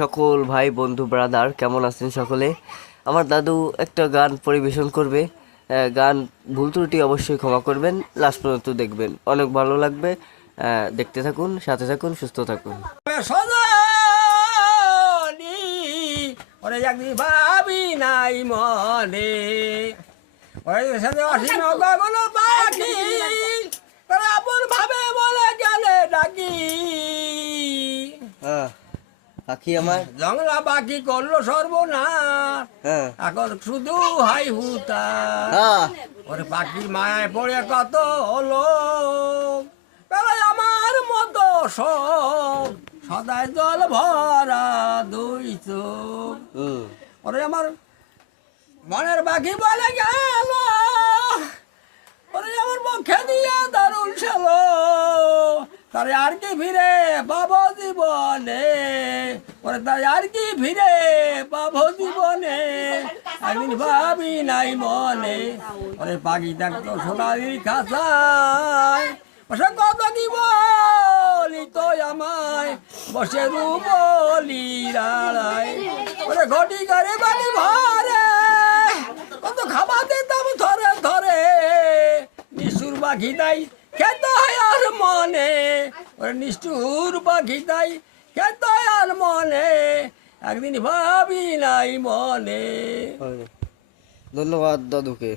সকল ভাই বন্ধু ব্রাদার কেমন আছেন সকলে। আমার দাদু একটা গান পরিবেশন করবে। গান ভুল ত্রুটি অবশ্যই ক্ষমা করবেন, লাস্ট পর্যন্ত দেখবেন, অনেক ভালো লাগবে। দেখতে থাকুন, সাথে থাকুন, সুস্থ থাকুন। সজনি ওরে একদিন ভাবি নাই মনে ওরে সাথে অসীম গগন পাখি তোরা আপন ভাবে বলে গেলে ডাকি পাখি আমার জংলা পাখি করলো সর্বনাশ এখন শুধু হাই হুতা ওরে পাখির মায়ায় পড়ে কত হলো আমার মতো সব সদায় জল ভরা দুই চোখ ওরে আমার মনের পাখি বলে গেল ওরে আমার পক্ষে দিয়ে দারুণ ছিল তারে আর কি ফিরে পাবো জীবনে ওরে তাই আর কি ফিরে পাবো জীবনে একদিন ভাবি নাই মনে ওরে পাখি থাকতো সোনালির খাঁচায় বসে কত কি বলি তো আমায় বসে রুবলি রাড়ায় ওরে ঘটি করে বাড়ি ভরে কত খাবার দিতাম ধরে ধরে নিষ্ঠুর পাখি তাই খেতে হয় আর মনে ওরে নিষ্ঠুর পাখি তাই খেতে হয় আর মনে একদিন ভাবি নাই মনে। ধন্যবাদ দাদুকে।